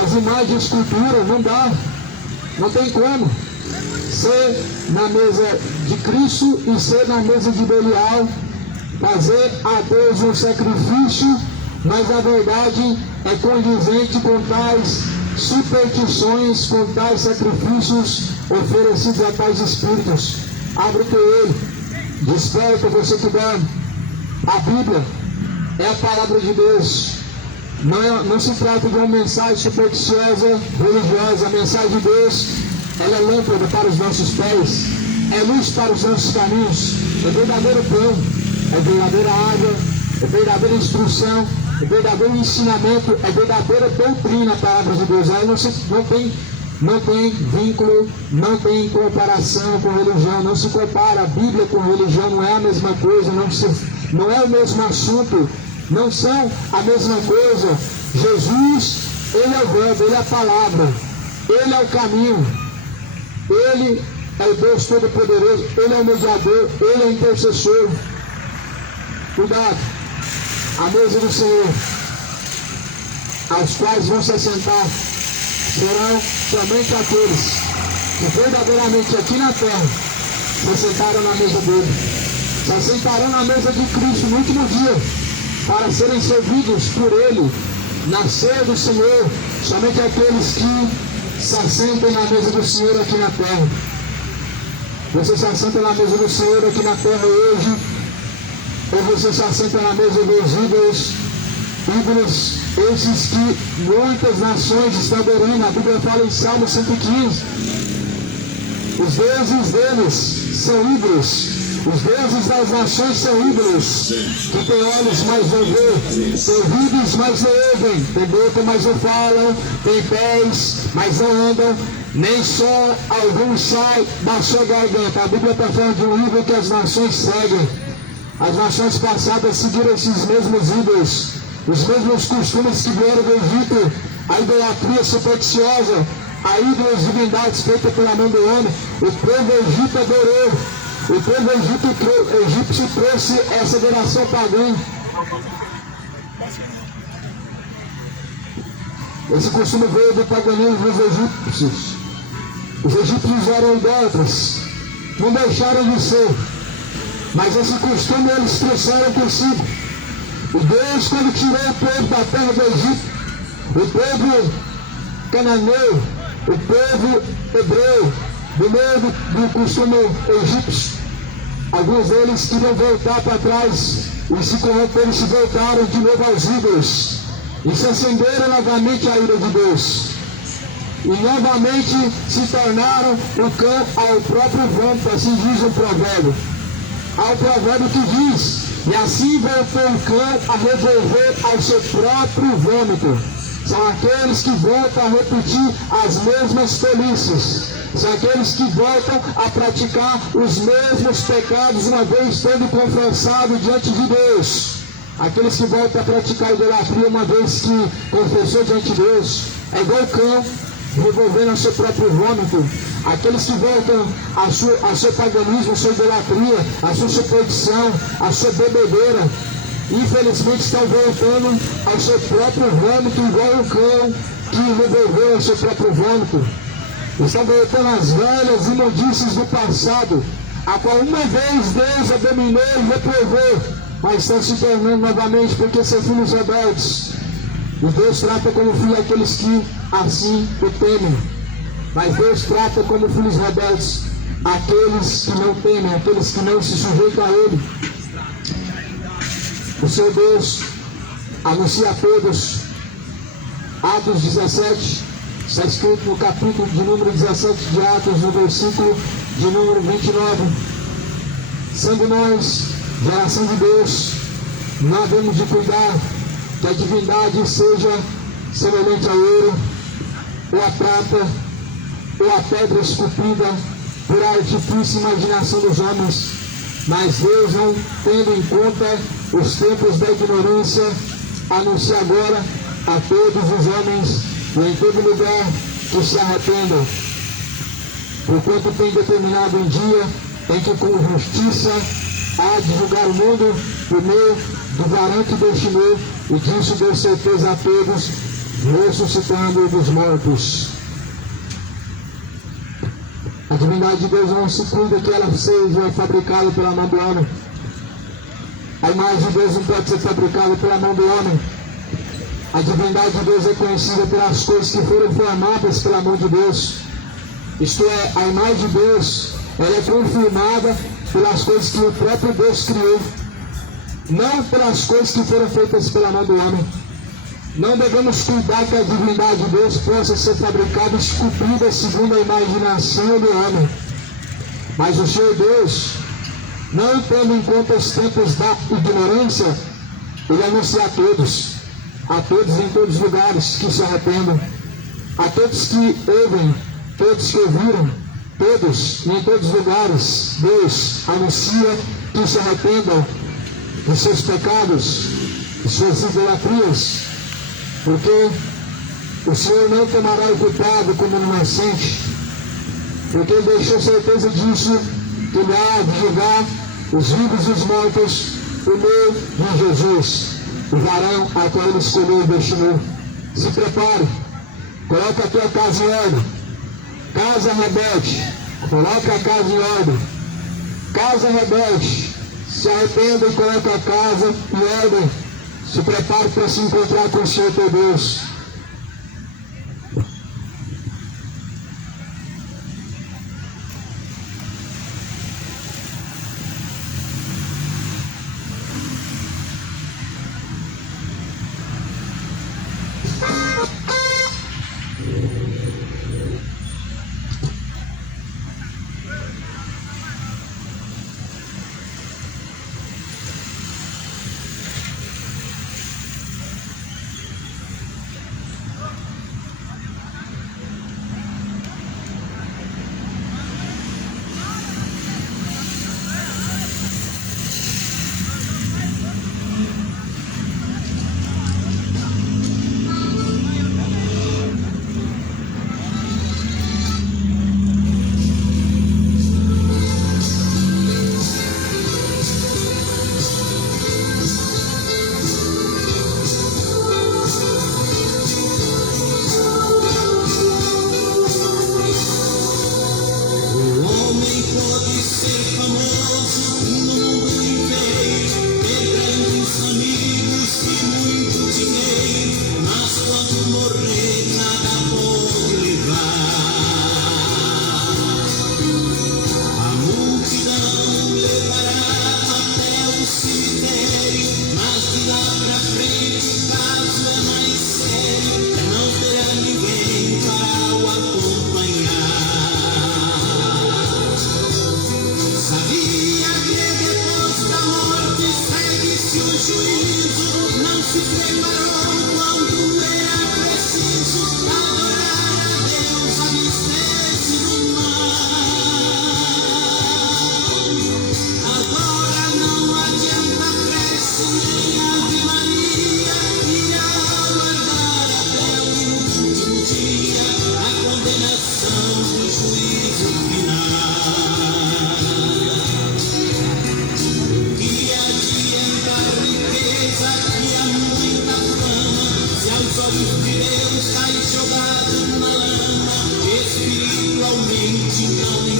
às imagens de escultura, não dá, não tem como ser na mesa de Cristo e ser na mesa de Belial, fazer a Deus um sacrifício, mas a verdade é condizente com tais superstições, com tais sacrifícios oferecidos a tais espíritos. Abre o teu olho, desperta você que dá. A Bíblia é a palavra de Deus. Não se trata de uma mensagem supersticiosa, religiosa. A mensagem de Deus, ela é lâmpada para os nossos pés, é luz para os nossos caminhos, é verdadeiro pão, é verdadeira água, é verdadeira instrução, é verdadeiro ensinamento, é verdadeira doutrina a palavra de Deus. Ela não tem vínculo, não tem comparação com religião, não se compara a Bíblia com religião, não é a mesma coisa, não é o mesmo assunto, não são a mesma coisa. Jesus, Ele é o verbo, Ele é a palavra, Ele é o caminho, Ele é o Deus Todo-Poderoso, Ele é o mediador, Ele é o intercessor. Cuidado, a mesa do Senhor, aos quais vão se assentar, serão somente aqueles que verdadeiramente aqui na terra se assentaram na mesa dele, se assentarão na mesa de Cristo no último dia, para serem servidos por Ele, na ceia do Senhor. Somente aqueles que se assentam na mesa do Senhor aqui na terra. Você se assenta na mesa do Senhor aqui na terra hoje, ou você se assenta na mesa dos ídolos, esses que muitas nações estão adorando. A Bíblia fala em Salmo 115, os deuses deles são ídolos. Os deuses das nações são ídolos, que têm olhos, mas não vê, têm ouvidos, mas não ouvem, têm boca, mas não falam, têm pés, mas não andam, nem só alguns saem da sua garganta. A Bíblia está falando de um ídolo que as nações seguem. As nações passadas seguiram esses mesmos ídolos, os mesmos costumes que vieram do Egito, a idolatria supersticiosa, a ídolos divindades feitas pela mão do homem. O povo egito adorou O povo egípcio trouxe essa adoração pagã. Esse costume veio do paganismo dos egípcios. Os egípcios eram idólatras, não deixaram de ser, mas esse costume eles trouxeram consigo. E Deus, quando tirou o povo da terra do Egito, o povo cananeu, o povo hebreu, do meio do costume egípcio, alguns deles queriam voltar para trás e se corromperam, se voltaram de novo aos ídolos e se acenderam novamente a ira de Deus. E novamente se tornaram o cão ao próprio vômito, assim diz o provérbio. Há o provérbio que diz: e assim voltou o cão a revolver ao seu próprio vômito. São aqueles que voltam a repetir as mesmas tolices. São aqueles que voltam a praticar os mesmos pecados, uma vez tendo confessado diante de Deus. Aqueles que voltam a praticar idolatria, uma vez que confessou diante de Deus, é igual o cão revolvendo ao seu próprio vômito. Aqueles que voltam ao seu paganismo, a sua idolatria, a sua superstição, a sua bebedeira, infelizmente estão voltando ao seu próprio vômito, igual o cão que revolveu ao seu próprio vômito. Estão voltando às velhas imundícies do passado, a qual uma vez Deus abominou e reprovou, mas estão se tornando novamente porque são filhos rebeldes. E Deus trata como filho aqueles que assim o temem. Mas Deus trata como filhos rebeldes aqueles que não temem, aqueles que não se sujeitam a Ele. O Senhor Deus anuncia a todos, Atos 17, está escrito no capítulo de número 17 de Atos, no versículo de número 29. Sendo nós, geração de Deus, nós devemos de cuidar que a divindade seja semelhante ao ouro, ou a prata, ou a pedra esculpida por artifício e imaginação dos homens. Mas Deus, não tendo em conta os tempos da ignorância, anuncia agora a todos os homens e em todo lugar que se arrependam, porquanto tem determinado um dia em que com justiça há de julgar o mundo por meio do varão que destinou, e disso deu certeza a todos, ressuscitando dos mortos. A divindade de Deus não se cuida que ela seja fabricada pela mão do homem. A imagem de Deus não pode ser fabricada pela mão do homem. A divindade de Deus é conhecida pelas coisas que foram formadas pela mão de Deus. Isto é, a imagem de Deus, ela é confirmada pelas coisas que o próprio Deus criou, não pelas coisas que foram feitas pela mão do homem. Não devemos cuidar que a divindade de Deus possa ser fabricada e esculpida segundo a imaginação do homem. Mas o Senhor Deus, não tendo em conta os tempos da ignorância, Ele anuncia a todos em todos os lugares que se arrependam, a todos que ouvem, todos que ouviram, todos e em todos os lugares, Deus anuncia que se arrependam dos seus pecados, de suas idolatrias, porque o Senhor não tomará o culpado como inocente, porque Ele deixou certeza disso, que Ele há de julgar os vivos e os mortos por meio de Jesus, o varão a qual Ele escolheu e destinou. Se prepare, coloque a tua casa em ordem, casa rebelde, coloque a casa em ordem, casa rebelde, se arrependa e coloque a casa em ordem. Se prepare para se encontrar com o Senhor teu Deus.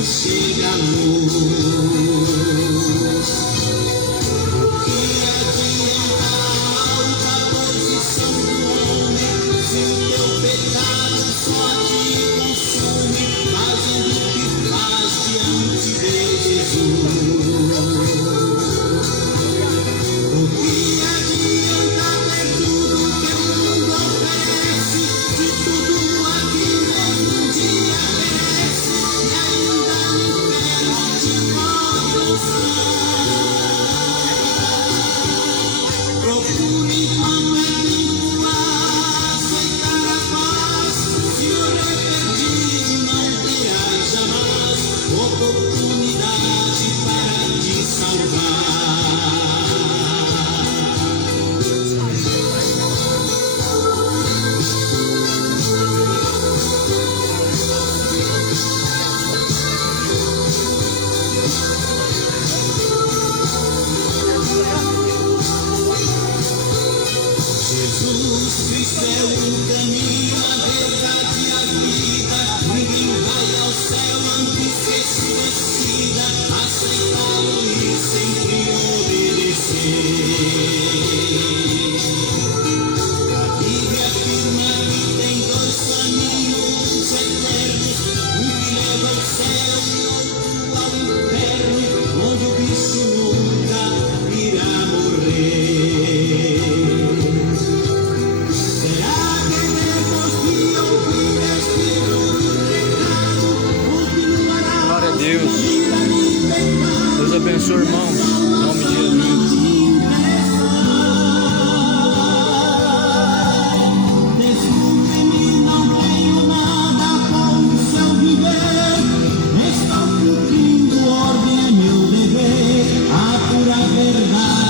chega a luz. O que adianta a alta posição do homem se o teu pecado só te consome, fazendo o que faz diante de Jesus? O que adianta ter tudo que o mundo oferece, se tudo aquilo um dia perece e ainda no inferno te pode lançar? Procure enquanto é tempo aceitar a paz, se o arrependido não terá jamais oportunidade para te salvar. Jesus Cristo é o caminho, a verdade e a vida. Ninguém vai ao céu antes que se decida aceitá-lo e sempre obedecer. A Bíblia afirma que tem dois caminhos eternos, um que leva ao céu e outro ao inferno, onde o bicho nunca irá morrer. Será que depois de ouvir este duro recado, continuará Glória a Deus. a vida de pecado? Deus abençoe, irmãos. Em nome de Jesus.